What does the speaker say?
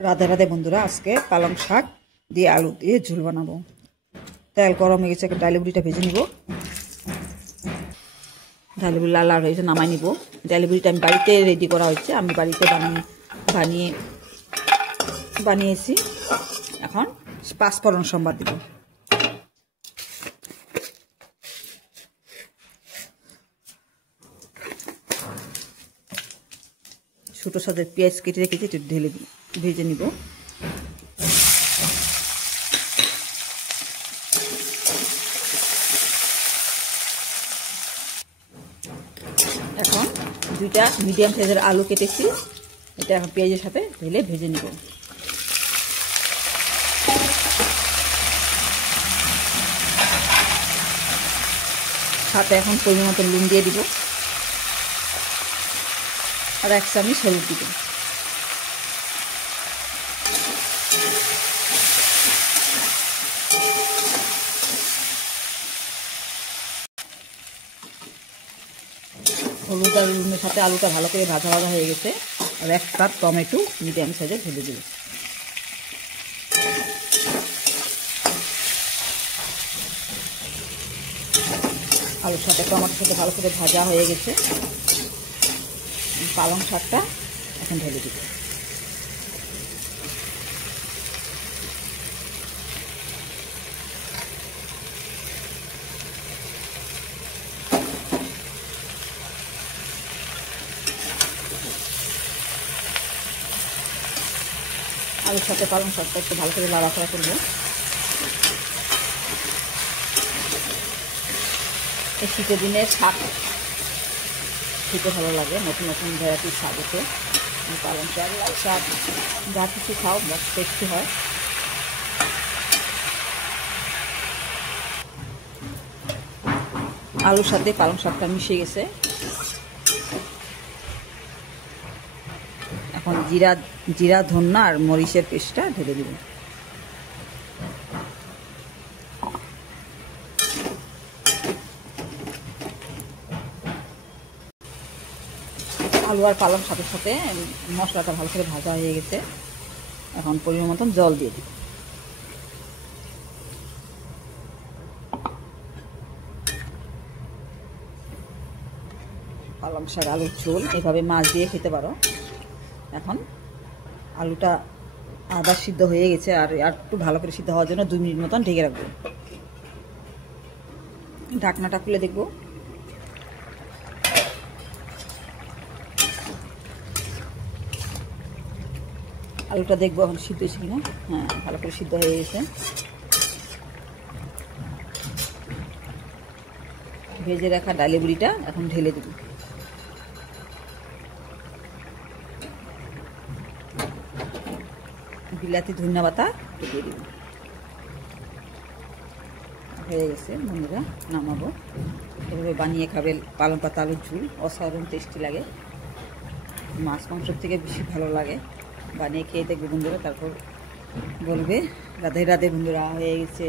রাধে রাধে বন্ধুরা, আজকে পালং শাক দিয়ে আলু দিয়ে ঝোল বানাবো। তেল গরম হয়ে গেছে, ডালি বুড়িটা ভেজে নিব। ডালি বুড়ি লাল লাল হয়েছে, নামাই নিব। ডালি বুড়িটা আমি বাড়িতে রেডি করা হয়েছে, আমি বাড়িতে বানিয়েছি। এখন পাঁচফোড়ন সম্বাদ দিব। ছোটো সাজের পেঁয়াজ কেটে রেখেছি, একটু ঢেলে ভেজে নিব। এখন দুইটা মিডিয়াম সাইজের আলু কেটেছি, এটা এখন পেঁয়াজের সাথে ঢেলে ভেজে নিব। সাথে এখন পরিমাণ মতো নুন দিয়ে দিব, আর 1 চামচ হলুদ দিব। হলুদ আর নুনের সাথে আলুটা ভালো করে ভাজা ভাজা হয়ে গেছে। আর 1 কাপ টমেটো মিডিয়াম সাইজে ঢেলে দেব। আলুর সাথে টমেটোর সাথে ভালো করে ভাজা হয়ে গেছে। পালং শাকটা এখন ঢেলে দিব। আলুর সাথে পালং শাকটা একটু ভালো করে নাড়াচাড়া করব। এই শীতের দিনে শাক খেতে ভালো লাগে, নতুন নতুন ভ্যারাইটির শাক আছে। পালং শাক, লাল শাক, যা কিছু খাও বেশ টেস্টি হয়। আলুর সাথে পালং শাকটা মিশে গেছে। এখন জিরা ধন্যা আর মরিচের পেস্টটা ঢেলে দিব। আলু আর পালং সাথে সাথে মশলাটা ভালো করে ভাজা হয়ে গেছে। এখন পরিমাণ মতন জল দিয়ে দিব। পালং শাক আলুর ঝোল এভাবে মাছ দিয়ে খেতে পারো। এখন আলুটা আদা সিদ্ধ হয়ে গেছে, আর একটু ভালো করে সিদ্ধ হওয়ার জন্য 2 মিনিট মতন ঢেকে রাখবো। ঢাকনাটা খুলে দেখব। আলুটা দেখবো এখন সিদ্ধ হয়েছে কিনা। হ্যাঁ, ভালো করে সিদ্ধ হয়ে গেছে। ভেজে রাখা ডালি বুড়িটা এখন ঢেলে দেব। বিলাতি ধনিয়া পাতা দিয়ে দিব। হয়ে গেছে বন্ধুরা, নামাবো। এভাবে বানিয়ে খাবে পালং পাতা আলুর ঝোল, অসাধারণ টেস্টি লাগে। মাছ মাংসের থেকে বেশি ভালো লাগে। বানিয়ে খেয়ে দেখবে বন্ধুরা, তারপর বলবে রাধে রাধে বন্ধুরা। হয়ে গেছে।